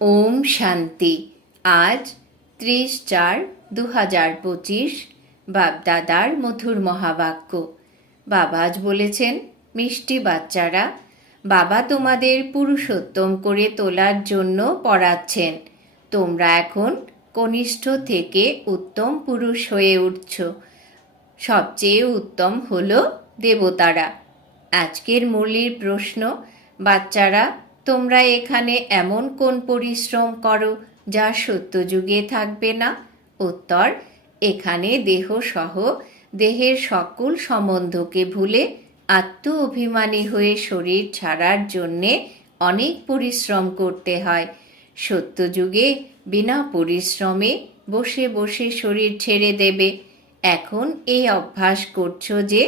ওম শান্তি। আজ ত্রিশ চার দু হাজার পঁচিশ, বাপদাদার মধুর মহাবাক্য। বাবা আজ বলেছেন, মিষ্টি বাচ্চারা, বাবা তোমাদের পুরুষোত্তম করে তোলার জন্য পড়াচ্ছেন। তোমরা এখন কনিষ্ঠ থেকে উত্তম পুরুষ হয়ে উঠছ। সবচেয়ে উত্তম হলো দেবতারা। আজকের মুরলির প্রশ্ন, বাচ্চারা তোমরা এখানে এমন কোন পরিশ্রম করো যা সত্যযুগে থাকবে না? উত্তর, এখানে দেহ সহ দেহের সকল সম্বন্ধকে ভুলে আত্ম অভিমানী হয়ে শরীর ছাড়ার জন্যে অনেক পরিশ্রম করতে হয়। সত্যযুগে বিনা পরিশ্রমে বসে বসে শরীর ছেড়ে দেবে। এখন এই অভ্যাস করছ যে,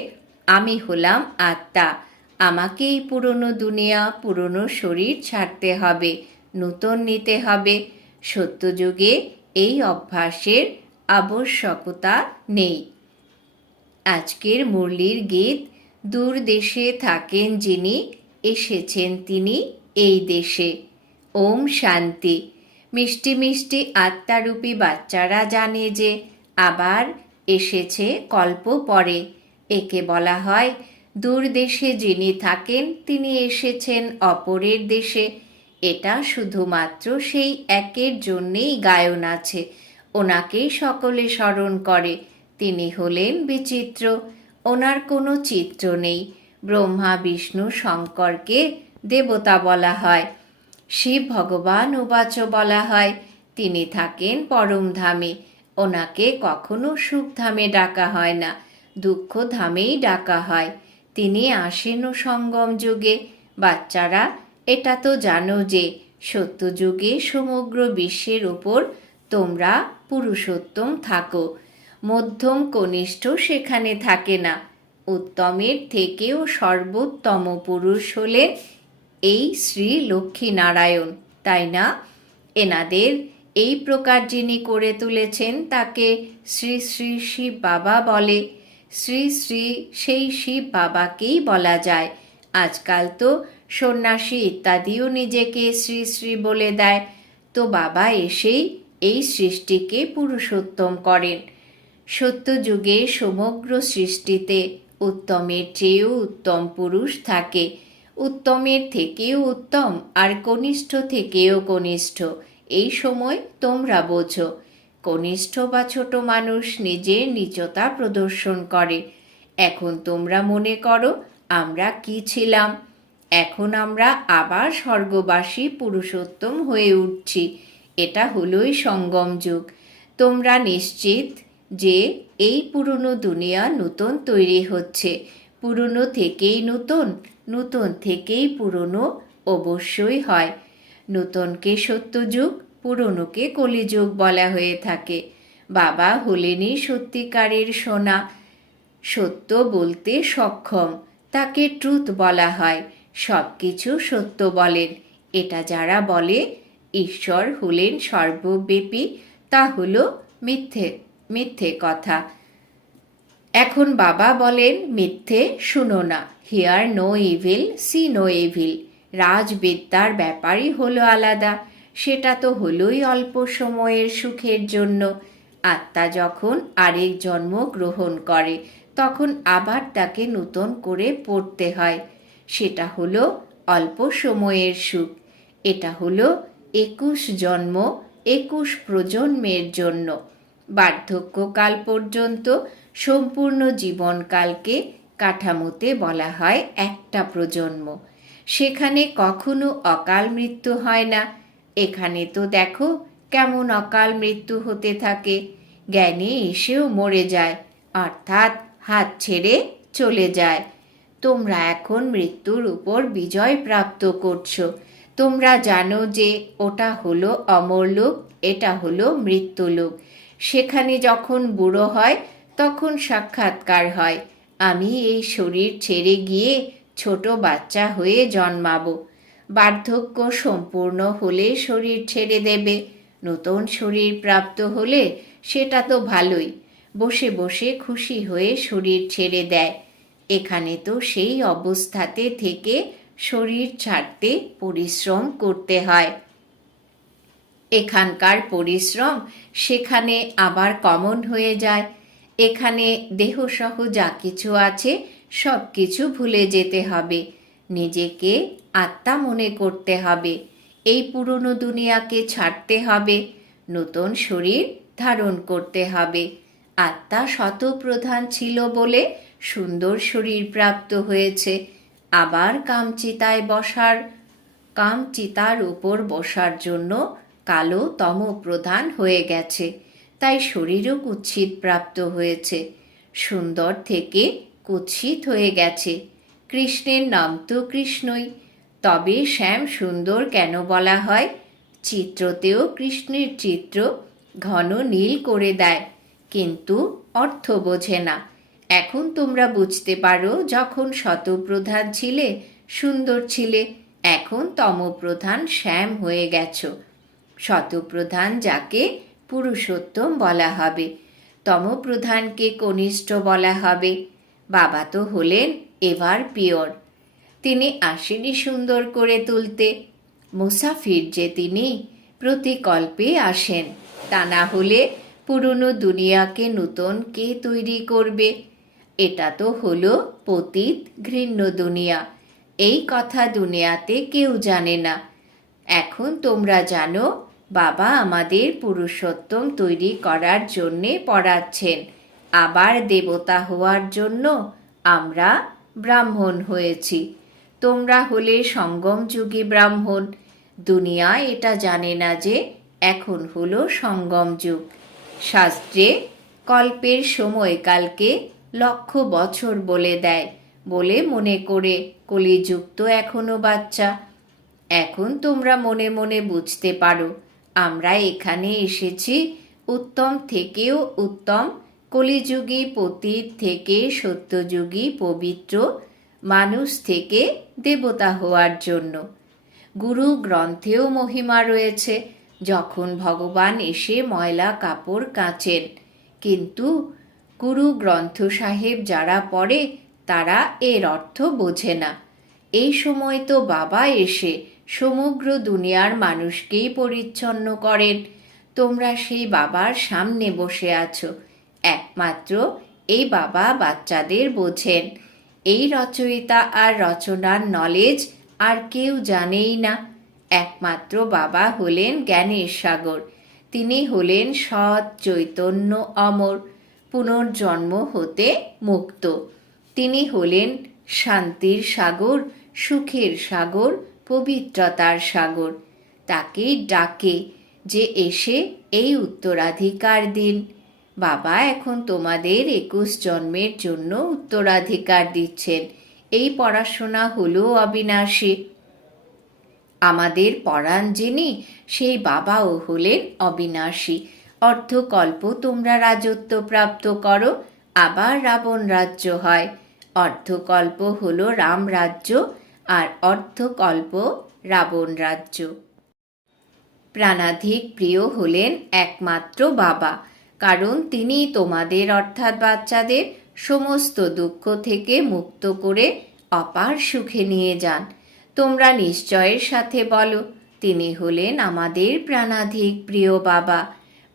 আমি হলাম আত্মা। আমাকেই পুরনো দুনিয়া, পুরনো শরীর ছাড়তে হবে, নূতন নিতে হবে। সত্যযুগে এই অভ্যাসের আবশ্যকতা নেই। আজকের মুরলির গীত, দূর দেশে থাকেন যিনি, এসেছেন তিনি এই দেশে। ওম শান্তি। মিষ্টি মিষ্টি আত্মারূপী বাচ্চারা জানে যে, আবার এসেছে কল্প পরে। একে বলা হয় দূর দেশে যিনি থাকেন, তিনি এসেছেন অপরের দেশে। এটা শুধুমাত্র সেই একের জন্যেই গায়ন আছে। ওনাকেই সকলে স্মরণ করে। তিনি হলেন বিচিত্র। ওনার কোনো চিত্র নেই। ব্রহ্মা, বিষ্ণু, শঙ্করকে দেবতা বলা হয়। শিব ভগবান উবাচ বলা হয়। তিনি থাকেন পরম ধামে ওনাকে কখনো সুখ ধামে ডাকা হয় না। দুঃখ ধামেই ডাকা হয়। তিনি আসেন সঙ্গম যুগে। বাচ্চারা, এটা তো জানো যে সত্যযুগে সমগ্র বিশ্বের উপর তোমরা পুরুষোত্তম থাকো। মধ্যম কনিষ্ঠ সেখানে থাকে না। উত্তমের থেকেও সর্বোত্তম পুরুষ হলেন এই শ্রী লক্ষ্মী নারায়ণ তাই না? এনাদের এই প্রকার যিনি করে তুলেছেন, তাকে শ্রী শ্রী শিব বাবা বলে শ্রী শ্রী সেই শিব বাবাকেই বলা যায়। আজকাল তো সন্ন্যাসী ইত্যাদিও নিজেকে শ্রী শ্রী বলে দেয়। তো বাবা এসেই এই সৃষ্টিকে পুরুষোত্তম করেন। সত্যযুগে সমগ্র সৃষ্টিতে উত্তমের চেয়েও উত্তম পুরুষ থাকে। উত্তমের থেকেও উত্তম আর কনিষ্ঠ থেকেও কনিষ্ঠ। এই সময় তোমরা বোঝো কনিষ্ঠ বা ছোট মানুষ নিজের নিচতা প্রদর্শন করে। এখন তোমরা মনে করো, আমরা কি ছিলাম? এখন আমরা আবার স্বর্গবাসী পুরুষোত্তম হয়ে উঠছি। এটা হলোই সঙ্গম যুগ। তোমরা নিশ্চিত যে এই পুরনো দুনিয়া নতুন তৈরি হচ্ছে। পুরনো থেকেই নতুন নতুন থেকেই পুরনো অবশ্যই হয়। নূতনকে সত্যযুগ পুরনোকে কলিযুগ বলা হয়ে থাকে। বাবা হলেনই সত্যিকারের সোনা। সত্য বলতে সক্ষম, তাকে ট্রুথ বলা হয়। সব কিছু সত্য বলেন। এটা যারা বলে, ঈশ্বর হলেন সর্বব্যাপী, তা হল মিথ্যে মিথ্যে কথা। এখন বাবা বলেন, মিথ্যে শুনো না। Hear no evil see no evil রাজবিদ্যার ব্যাপারই হলো আলাদা। সেটা তো হলোই অল্প সময়ের সুখের জন্য। আত্মা যখন আরেক জন্ম গ্রহণ করে, তখন আবার তাকে নূতন করে পড়তে হয়। সেটা হলো অল্প সময়ের সুখ। এটা হলো একুশ জন্ম, একুশ প্রজন্মের জন্য। বার্ধক্যকাল পর্যন্ত সম্পূর্ণ জীবনকালকে কাঠামোতে বলা হয় একটা প্রজন্ম। সেখানে কখনো অকাল মৃত্যু হয় না। এখানে তো দেখো কেমন অকাল মৃত্যু হতে থাকে। জ্ঞানে এসেও মরে যায়, অর্থাৎ হাত ছেড়ে চলে যায়। তোমরা এখন মৃত্যুর উপর বিজয় প্রাপ্ত করছ। তোমরা জানো যে ওটা হলো অমরলোক এটা হলো মৃত্যুলোক সেখানে যখন বুড়ো হয়, তখন সাক্ষাৎকার হয়, আমি এই শরীর ছেড়ে গিয়ে ছোট বাচ্চা হয়ে জন্মাবো। বার্ধক্য সম্পূর্ণ হলে শরীর ছেড়ে দেবে। নতুন শরীর প্রাপ্ত হলে সেটা তো ভালোই। বসে বসে খুশি হয়ে শরীর ছেড়ে দেয়। এখানে তো সেই অবস্থাতে থেকে শরীর ছাড়তে পরিশ্রম করতে হয়। এখানকার পরিশ্রম সেখানে আবার কমন হয়ে যায়। এখানে দেহসহ যা কিছু আছে সব কিছু ভুলে যেতে হবে। নিজেকে আত্মা মনে করতে হবে। এই পুরনো দুনিয়াকে ছাড়তে হবে। নতুন শরীর ধারণ করতে হবে। আত্মা শতপ্রধান ছিল বলে সুন্দর শরীর প্রাপ্ত হয়েছে। আবার কামচিতায় বসার, কামচিতার উপর বসার জন্য কালো তম প্রধান হয়ে গেছে। তাই শরীরও কুৎসিত প্রাপ্ত হয়েছে। সুন্দর থেকে কুৎসিত হয়ে গেছে। কৃষ্ণের নাম তো কৃষ্ণই। তবে শ্যাম সুন্দর কেন বলা হয়? চিত্রতেও কৃষ্ণের চিত্র ঘন নীল করে দেয়, কিন্তু অর্থ বোঝে না। এখন তোমরা বুঝতে পারো, যখন শতপ্রধান ছিলে, সুন্দর ছিলে, এখন তমপ্রধান শ্যাম হয়ে গেছ। শতপ্রধান যাকে পুরুষোত্তম বলা হবে, তমপ্রধানকে কনিষ্ঠ বলা হবে। বাবা তো হলেন এভার পিওর। তিনি আসেনি সুন্দর করে তুলতে মুসাফির যে তিনি প্রতিকল্পে আসেন, তা না হলে পুরনো দুনিয়াকে নূতন কে তৈরি করবে? এটা তো হলো পতিত ঘৃণ্য দুনিয়া। এই কথা দুনিয়াতে কেউ জানে না। এখন তোমরা জানো, বাবা আমাদের পুরুষোত্তম তৈরি করার জন্যে পড়াচ্ছেন। আবার দেবতা হওয়ার জন্য আমরা ব্রাহ্মণ হয়েছি। তোমরা হলে সঙ্গম যুগী ব্রাহ্মণ। দুনিয়া এটা জানে না যে এখন হলো সঙ্গম যুগ। শাস্ত্রে কল্পের সময়কালকে লক্ষ বছর বলে দেয়, বলে মনে করে কলিযুক্ত এখনও বাচ্চা। এখন তোমরা মনে মনে বুঝতে পারো, আমরা এখানে এসেছি উত্তম থেকেও উত্তম কলিযুগী পতীত থেকে সত্যযুগী পবিত্র মানুষ থেকে দেবতা হওয়ার জন্য। গুরু গ্রন্থেও মহিমা রয়েছে, যখন ভগবান এসে ময়লা কাপড় কাচেন। কিন্তু গুরু গ্রন্থ সাহেব যারা পড়ে, তারা এর অর্থ বোঝে না। এই সময় তো বাবা এসে সমগ্র দুনিয়ার মানুষকেই পরিচ্ছন্ন করেন। তোমরা সেই বাবার সামনে বসে আছো। একমাত্র এই বাবা বাচ্চাদের বোঝেন। এই রচয়িতা আর রচনার নলেজ আর কেউ জানেই না। একমাত্র বাবা হলেন জ্ঞানের সাগর। তিনি হলেন সৎ, চৈতন্য, অমর। পুনর্জন্ম হতে মুক্ত। তিনি হলেন শান্তির সাগর, সুখের সাগর, পবিত্রতার সাগর। তাকেই ডাকে যে এসে এই উত্তরাধিকার দিন। বাবা এখন তোমাদের একুশ জন্মের জন্য উত্তরাধিকার দিচ্ছেন। এই পড়াশোনা হলো অবিনাশী। আমাদের পড়ান যিনি সেই বাবাও হলেন অবিনাশী। অর্ধকল্প তোমরা রাজত্ব প্রাপ্ত করো, আবার রাবণ রাজ্য হয়। অর্ধকল্প হল রাম রাজ্য, আর অর্ধকল্প রাবণ রাজ্য। প্রাণাধিক প্রিয় হলেন একমাত্র বাবা। কারণ তিনি তোমাদের, অর্থাৎ বাচ্চাদের, সমস্ত দুঃখ থেকে মুক্ত করে অপার সুখে নিয়ে যান। তোমরা নিশ্চয়ের সাথে বলো, তিনি হলেন আমাদের প্রাণাধিক প্রিয় বাবা।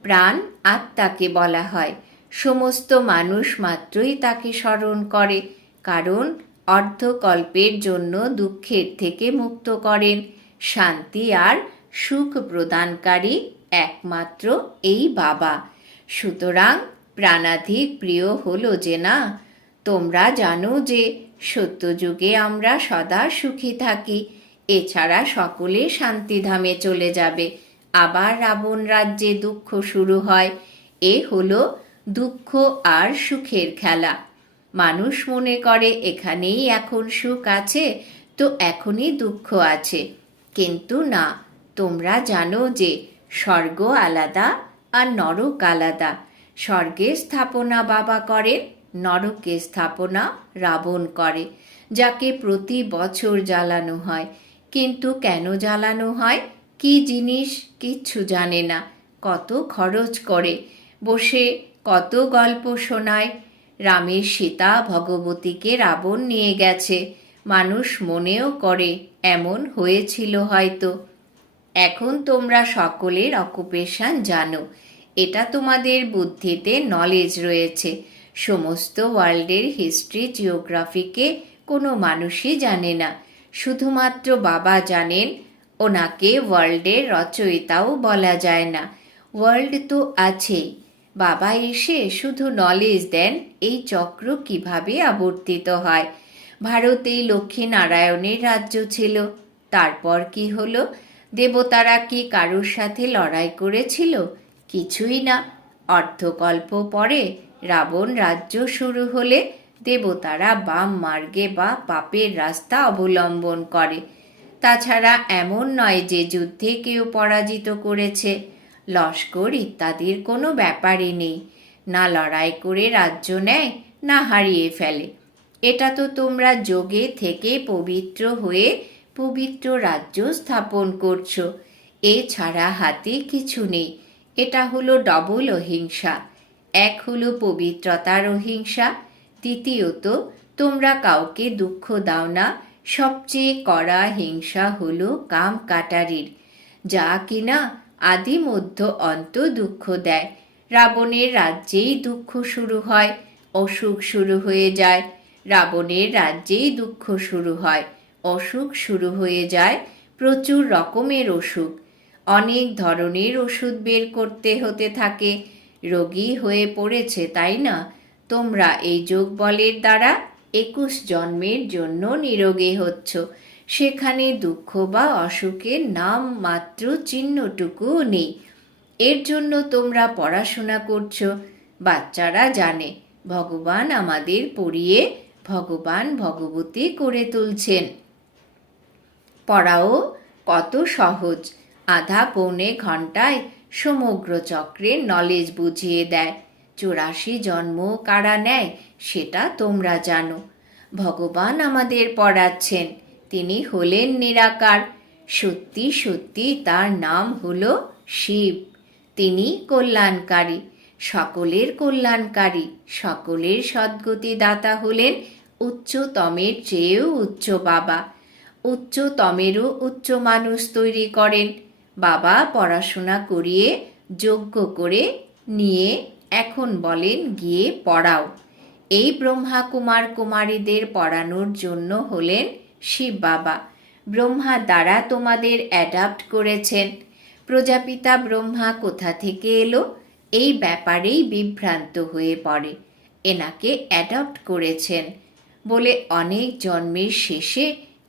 প্রাণ আত্মাকে বলা হয়। সমস্ত মানুষ মাত্রই তাকে স্মরণ করে, কারণ অর্ধকল্পের জন্য দুঃখের থেকে মুক্ত করেন। শান্তি আর সুখ প্রদানকারী একমাত্র এই বাবা। সুতরাং প্রাণাধিক প্রিয় হলো যে না, তোমরা জানো যে সত্যযুগে আমরা সদা সুখী থাকি, এছাড়া সকলে শান্তিধামে চলে যাবে। আবার রাবণ রাজ্যে দুঃখ শুরু হয়, এ হলো দুঃখ আর সুখের খেলা। মানুষ মনে করে, এখানেই এখন সুখ আছে, তো এখনই দুঃখ আছে। কিন্তু না, তোমরা জানো যে স্বর্গ আলাদা আর নরক আলাদা। স্বর্গে স্থাপনা বাবা করেন নরকে স্থাপনা রাবণ করে, যাকে প্রতি বছর জ্বালানো হয়। কিন্তু কেন জ্বালানো হয়? কি জিনিস? কিচ্ছু জানে না। কত খরচ করে। বসে কত গল্প শোনায়। রামের সীতা ভগবতীকে রাবণ নিয়ে গেছে। মানুষ মনেও করে, এমন হয়েছিল হয়তো। এখন তোমরা সকলের অকুপেশন জানো। এটা তোমাদের বুদ্ধিতে নলেজ রয়েছে। সমস্ত ওয়ার্ল্ডের হিস্ট্রি জিওগ্রাফিকে কোনো মানুষই জানে না। শুধুমাত্র বাবা জানেন, ওনাকে ওয়ার্ল্ডের রচয়িতাও বলা যায় না। ওয়ার্ল্ড তো আছেই বাবা এসে শুধু নলেজ দেন, এই চক্র কীভাবে আবর্তিত হয়? ভারতেই লক্ষ্মী নারায়ণের রাজ্য ছিল। তারপর কি হলো? দেবতারা কি কারোর সাথে লড়াই করেছিল? কিছুই না। অর্ধকল্প পরে রাবণ রাজ্য শুরু হলে দেবতারা বাম মার্গে বা পাপের রাস্তা অবলম্বন করে। তাছাড়া এমন নয় যে যুদ্ধে কেউ পরাজিত করেছে। লস্কর ইত্যাদির কোনো ব্যাপারই নেই। না লড়াই করে রাজ্য নেয়, না হারিয়ে ফেলে। এটা তো তোমরা যোগে থেকে পবিত্র হয়ে পবিত্র রাজ্য স্থাপন করছ। এছাড়া হাতে কিছু নেই। এটা হলো ডবল অহিংসা। এক হলো পবিত্রতার অহিংসা, দ্বিতীয়ত তোমরা কাউকে দুঃখ দাও না, সবচেয়ে কড়া হিংসা হলো কাম কাটারির, যা কিনা আদি মধ্য অন্ত দুঃখ দেয়। রাবণের রাজ্যেই দুঃখ শুরু হয়, অসুখ শুরু হয়ে যায়। রাবণের রাজ্যেই দুঃখ শুরু হয়, অসুখ শুরু হয়ে যায়, প্রচুর রকমের অসুখ। অনেক ধরনের ওষুধ বের করতে হতে থাকে। রোগী হয়ে পড়েছে, তাই না? তোমরা এই যোগ বলের দ্বারা একুশ জন্মের জন্য নিরোগী হচ্ছ। সেখানে দুঃখ বা অসুখের নাম মাত্র চিহ্নটুকুও নেই। এর জন্য তোমরা পড়াশোনা করছ, বাচ্চারা জানে। ভগবান আমাদের পড়িয়ে ভগবান ভগবতী করে তুলছেন। পড়াও কত সহজ। আধা পৌনে ঘন্টায় সমগ্র চক্রের নলেজ বুঝিয়ে দেয়। চুরাশি জন্ম কারা নেয়, সেটা তোমরা জানো। ভগবান আমাদের পড়াচ্ছেন, তিনি হলেন নিরাকার। সত্যি সত্যি তার নাম হল শিব। তিনি কল্যাণকারী, সকলের কল্যাণকারী, সকলের সদ্গতি দাতা হলেন উচ্চতমের চেয়েও উচ্চ বাবা। উচ্চতমেরও উচ্চ মানুষ তৈরি করেন। বাবা পড়াশোনা করিয়ে যোগ্য করে নিয়ে এখন বলেন গিয়ে পড়াও। এই ব্রহ্মা কুমার কুমারীদের পড়ানোর জন্য হলেন শিব বাবা। ব্রহ্মা দ্বারা তোমাদের অ্যাডাপ্ট করেছেন। প্রজাপিতা ব্রহ্মা কোথা থেকে এলো? এই ব্যাপারেই বিভ্রান্ত হয়ে পড়ে। এনাকে অ্যাডপ্ট করেছেন বলে অনেক জন্মের শেষে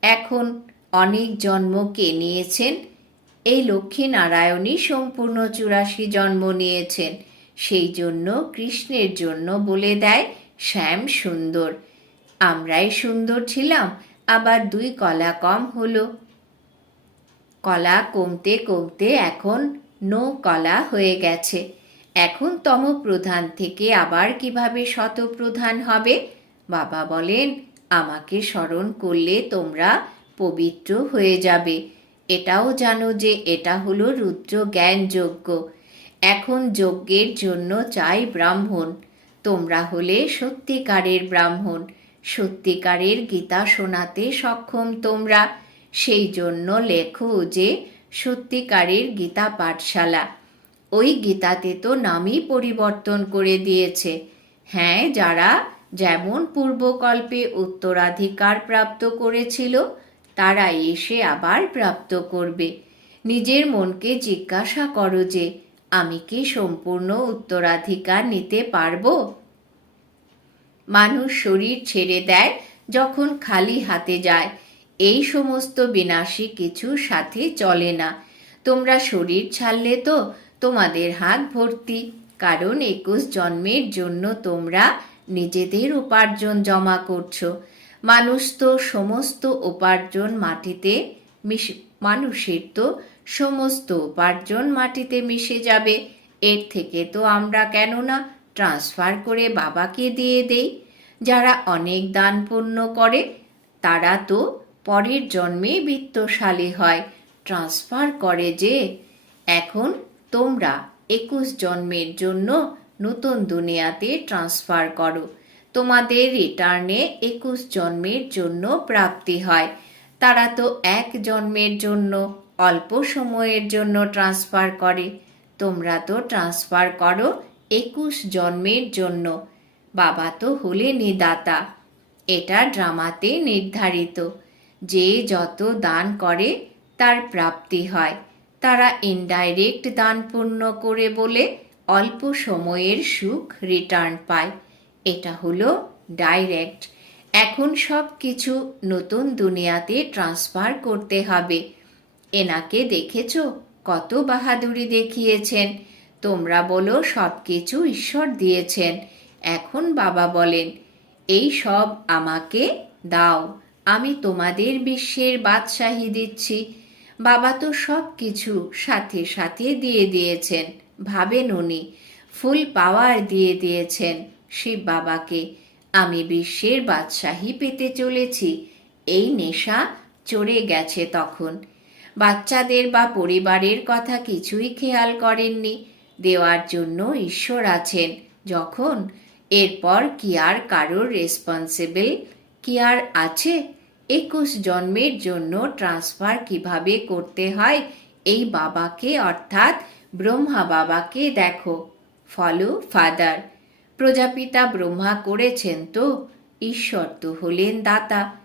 এখন অনেক জন্মকে নিয়েছেন এই লক্ষ্মী নারায়ণই সম্পূর্ণ চুরাশি জন্ম নিয়েছেন। সেই জন্য কৃষ্ণের জন্য বলে দেয়, শ্যাম সুন্দর। আমরাই সুন্দর ছিলাম, আবার দুই কলা কম হলো। কলা কমতে কমতে এখন নো কলা হয়ে গেছে। এখন তম প্রধান থেকে আবার কীভাবে শতপ্রধান হবে? বাবা বলেন, আমাকে স্মরণ করলে তোমরা পবিত্র হয়ে যাবে। এটাও জানো যে এটা হলো রুদ্র জ্ঞান যজ্ঞ এখন যজ্ঞের জন্য চাই ব্রাহ্মণ। তোমরা হলে সত্যিকারের ব্রাহ্মণ। সত্যিকারের গীতা শোনাতে সক্ষম তোমরা। সেই জন্য লেখো যে সত্যিকারের গীতা পাঠশালা। ওই গীতাতে তো নামই পরিবর্তন করে দিয়েছে। হ্যাঁ যারা যেমন পূর্বকল্পে উত্তরাধিকার প্রাপ্ত করেছিল তারা এসে আবার প্রাপ্ত করবে। নিজের মনকে জিজ্ঞাসা করো যে, আমি কি সম্পূর্ণ উত্তরাধিকার নিতে পারব? মানুষ শরীর ছেড়ে দেয় যখন খালি হাতে যায়। এই সমস্ত বিনাশী কিছু সাথে চলে না। তোমরা শরীর ছাড়লে তো তোমাদের হাত ভর্তি। কারণ একুশ জন্মের জন্য তোমরা নিজেদের উপার্জন জমা করছ। মানুষ তো সমস্ত উপার্জন মাটিতে মিশ, মানুষের তো সমস্ত উপার্জন মাটিতে মিশে যাবে। এর থেকে তো আমরা কেননা ট্রান্সফার করে বাবাকে দিয়ে দেই। যারা অনেক দান পুণ্য করে, তারা তো পরের জন্মে বিত্তশালী হয়। ট্রান্সফার করে যে, এখন তোমরা একুশ জন্মের জন্য নতুন দুনিয়াতে ট্রান্সফার করো। তোমাদের রিটার্নে একুশ জন্মের জন্য প্রাপ্তি হয়। তারা তো এক জন্মের জন্য, অল্প সময়ের জন্য ট্রান্সফার করে। তোমরা তো ট্রান্সফার করো একুশ জন্মের জন্য। বাবা তো হলেনই দাতা এটা ড্রামাতে নির্ধারিত। যে যত দান করে, তার প্রাপ্তি হয়। তারা ইনডাইরেক্ট দান পূর্ণ করে বলে অল্প সময়ের সুখ রিটার্ন পায়। এটা হলো ডাইরেক্ট এখন সব কিছু নতুন দুনিয়াতে ট্রান্সফার করতে হবে। এনাকে দেখেছ? কত বাহাদুরি দেখিয়েছেন। তোমরা বলো সব কিছু ঈশ্বর দিয়েছেন। এখন বাবা বলেন, এই সব আমাকে দাও। আমি তোমাদের বিশ্বের বাদশাহী দিচ্ছি। বাবা তো সব কিছু সাথে সাথে দিয়ে দিয়েছেন। ভাবেন উনি, ফুল পাওয়ার দিয়ে দিয়েছেন। শিব বাবাকে, আমি বিশ্বের বাদশাহী পেতে চলেছি। এই নেশা চড়ে গেছে তখন। বাচ্চাদের বা পরিবারের কথা কিছুই খেয়াল করেননি। দেওয়ার জন্য ঈশ্বর আছেন। যখন? এরপর কি আর কারোর রেসপন্সিবল কি আর আছে? একুশ জন্মের জন্য ট্রান্সফার কীভাবে করতে হয়? এই বাবাকে অর্থাৎ ব্রহ্মা বাবাকে দেখো। ফলো ফাদার প্রজাপিতা ব্রহ্মা করেছেন তো? ঈশ্বর তো হলেন দাতা।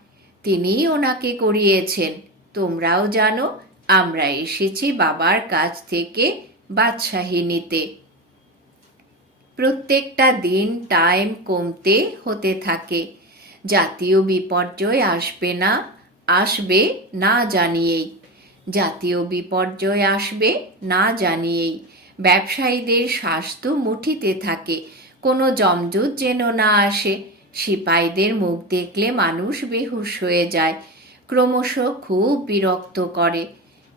তিনিই ওনাকে করিয়েছেন। তোমরাও জানো, আমরা এসেছি বাবার কাছ থেকে বাদশাহী নিতে প্রত্যেকটা দিন টাইম কমতে হতে থাকে। জাতীয় বিপর্যয় আসবে না আসবে না জানিয়েই। জাতীয় বিপর্যয় আসবে না জানিয়েই। ব্যবসায়ীদের স্বাস্থ্য মুঠিতে থাকে। কোনো জমজুত যেন না আসে। সিপাহীদের মুখ দেখলে মানুষ বেহুশ হয়ে যায়, ক্রমশ খুব বিরক্ত করে।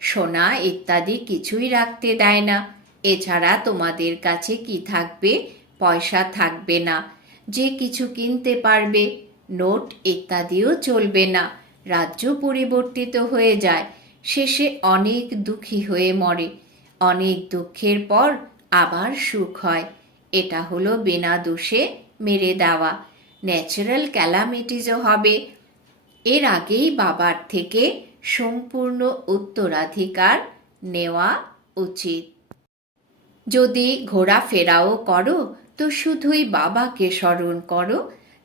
সোনা ইত্যাদি কিছুই রাখতে দেয় না। এছাড়া তোমাদের কাছে কি থাকবে? পয়সা থাকবে না। যে কিছু কিনতে পারবে, নোট ইত্যাদিও চলবে না। রাজ্য পরিবর্তিত হয়ে যায়। শেষে অনেক দুঃখী হয়ে মরে। অনেক দুঃখের পর আবার সুখ হয়। এটা হলো বিনা দোষে মেরে দেওয়া। ন্যাচারাল ক্যালামিটিজও হবে। এর আগেই বাবার থেকে সম্পূর্ণ উত্তরাধিকার নেওয়া উচিত। যদি ঘোরাফেরাও করো, তো শুধুই বাবাকে স্মরণ করো,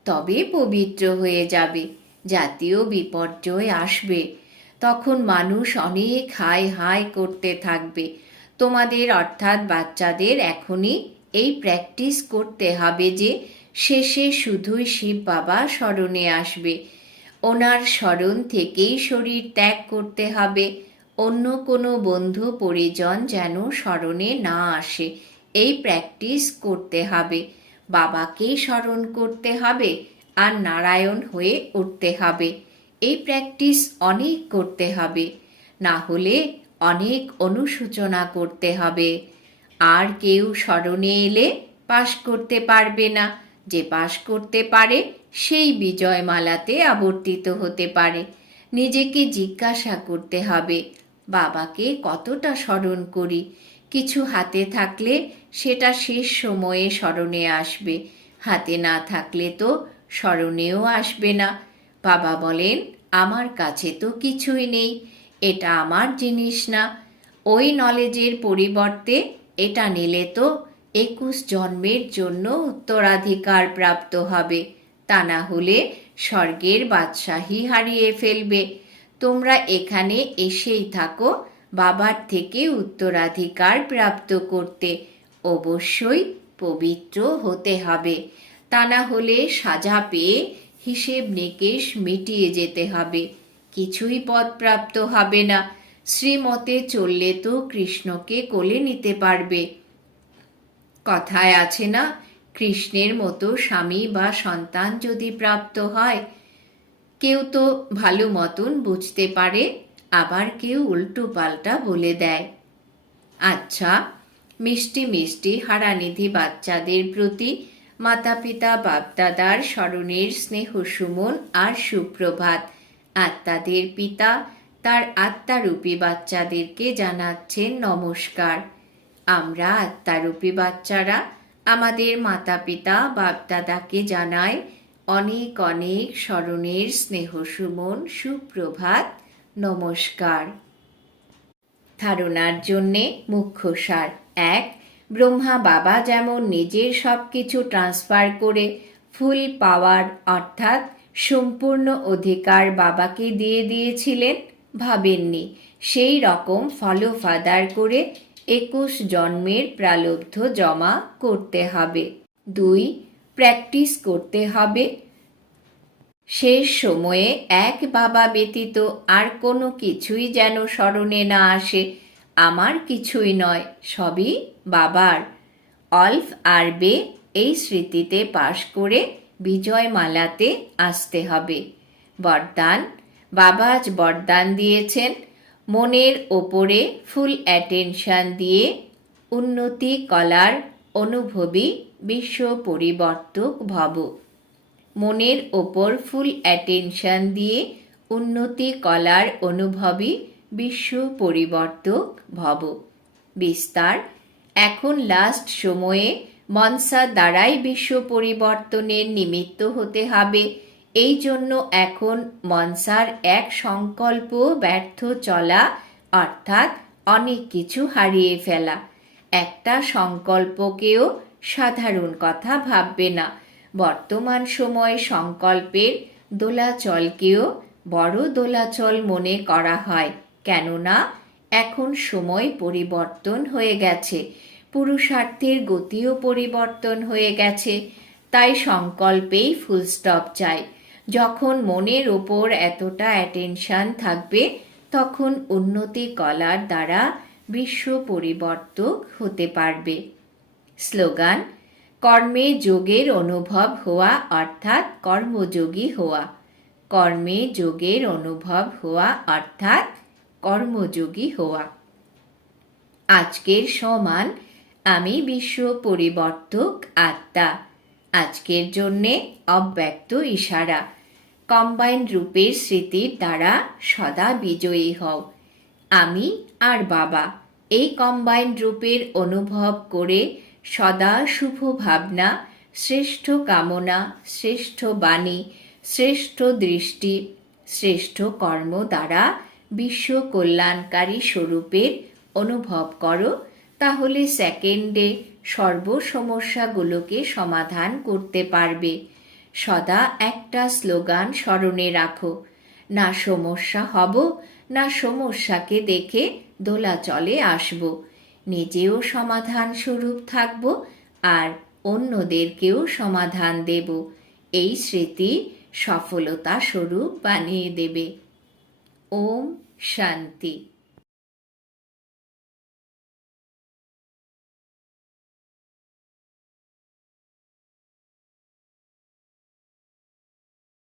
তবে পবিত্র হয়ে যাবে, জাতীয় বিপর্যয় আসবে। তখন মানুষ অনেক হাই হাই করতে থাকবে। তোমাদের অর্থাৎ বাচ্চাদের এখনই এই প্র্যাকটিস করতে হবে যে শেষে শুধুই শিব বাবা স্মরণে আসবে। ওনার স্মরণ থেকেই শরীর ত্যাগ করতে হবে। অন্য কোনো বন্ধু পরিজন যেন স্মরণে না আসে। এই প্র্যাকটিস করতে হবে। বাবাকেই স্মরণ করতে হবে আর নারায়ণ হয়ে উঠতে হবে। এই প্র্যাকটিস অনেক করতে হবে। না হলে অনেক অনুশোচনা করতে হবে। আর কেউ স্মরণে এলে পাশ করতে পারবে না। যে পাশ করতে পারে, সেই বিজয়মালাতে আবর্তিত হতে পারে। নিজেকে জিজ্ঞাসা করতে হবে, বাবাকে কতটা স্মরণ করি? কিছু হাতে থাকলে সেটা শেষ সময়ে স্মরণে আসবে। হাতে না থাকলে তো স্মরণেও আসবে না। বাবা বলেন, আমার কাছে তো কিছুই নেই। এটা আমার জিনিস না। ওই নলেজের পরিবর্তে এটা নিলে তো একুশ জন্মের জন্য উত্তরাধিকার প্রাপ্ত হবে। তা না হলে স্বর্গের বাদশাহী হারিয়ে ফেলবে। তোমরা এখানে এসেই থাকো বাবার থেকে উত্তরাধিকার প্রাপ্ত করতে। অবশ্যই পবিত্র হতে হবে। তা না হলে সাজা পেয়ে হিসেব নিকেশ মিটিয়ে যেতে হবে। কিছুই পদ প্রাপ্ত হবে না। শ্রীমতে চললে তো কৃষ্ণকে কোলে নিতে পারবে। কথায় আছে না, কৃষ্ণের মতো স্বামী বা সন্তান যদি প্রাপ্ত হয়, কেউ তো ভালো মতন বুঝতে পারে, আবার কেউ উল্টো পাল্টা বলে দেয়। আচ্ছা মিষ্টি মিষ্টি হারানিধি বাচ্চাদের প্রতি মাতা পিতা বাপদাদার স্মরণের স্নেহ সুমন আর সুপ্রভাত আত্মাদের পিতা তার আত্মারূপী বাচ্চাদেরকে জানাচ্ছেন নমস্কার। আমরা আত্মারূপী বাচ্চারা আমাদের মাতা পিতা বাপদাদাকে জানাই অনেক অনেক স্মরণের স্নেহ সুমন, সুপ্রভাত, নমস্কার। ধারণার জন্যে মুখ্য সার এক, ব্রহ্মা বাবা যেমন নিজের সব কিছু ট্রান্সফার করে ফুল পাওয়ার অর্থাৎ সম্পূর্ণ অধিকার বাবাকে দিয়ে দিয়েছিলেন ভাবেননি। সেই রকম ফলো ফাদার করে একুশ জন্মের প্রালব্ধ জমা করতে হবে। দুই, প্র্যাকটিস করতে হবে। শেষ সময়ে এক বাবা ব্যতীত আর কোনো কিছুই যেন স্মরণে না আসে। আমার কিছুই নয়, সবই বাবার। অল্ফ আর বে এই স্মৃতিতে পাশ করে বিজয়মালাতে আসতে হবে। বরদান বাবা আজ বরদান দিয়েছেন। মনের ওপরে ফুল অ্যাটেনশন দিয়ে উন্নতি কলার অনুভবী বিশ্ব পরিবর্তক ভব। মনের ওপর ফুল অ্যাটেনশন দিয়ে উন্নতি কলার অনুভবী বিশ্ব পরিবর্তক ভব। বিস্তার, এখন লাস্ট সময়ে মনসা দ্বারাই বিশ্ব পরিবর্তনের নিমিত্ত হতে হবে। এই জন্য এখন মনসার এক সংকল্প ব্যর্থ চলা, অর্থাৎ অনেক কিছু হারিয়ে ফেলা। একটা সংকল্পকেও সাধারণ কথা ভাববে না। বর্তমান সময়ে সংকল্পের দোলাচলকেও বড় দোলাচল মনে করা হয়। কেননা, এখন সময় পরিবর্তন হয়ে গেছে। পুরুষার্থের গতিও পরিবর্তন হয়ে গেছে। তাই সংকল্পেই ফুল স্টপ চাই। যখন মনের ওপর এতটা অ্যাটেনশান থাকবে, তখন উন্নতি কলার দ্বারা বিশ্ব পরিবর্তক হতে পারবে। স্লোগান, কর্মে যোগের অনুভব হওয়া অর্থাৎ কর্মযোগী হওয়া। কর্মে যোগের অনুভব হওয়া অর্থাৎ কর্মযোগী হওয়া। আজকের সমান, আমি বিশ্ব পরিবর্তক আত্মা। আজকের জন্যে অব্যক্ত ইশারা। কম্বাইন রূপের স্মৃতির দ্বারা সদা বিজয়ী হও। আমি আর বাবা এই কম্বাইন রূপের অনুভব করে সদা শুভ ভাবনা, শ্রেষ্ঠ কামনা, শ্রেষ্ঠ বাণী, শ্রেষ্ঠ দৃষ্টি, শ্রেষ্ঠ কর্ম দ্বারা বিশ্ব কল্যাণকারী স্বরূপের অনুভব করো, তাহলে সেকেন্ডে সর্ব সমস্যাগুলোকে সমাধান করতে পারবে। সদা একটা স্লোগান স্মরণে রাখো। না সমস্যা হব, না সমস্যাকে দেখে দোলাচলে আসব। নিজেও সমাধান স্বরূপ থাকব, আর অন্যদেরকেও সমাধান দেব। এই স্মৃতি সফলতা স্বরূপ বানিয়ে দেবে। ওম শান্তি।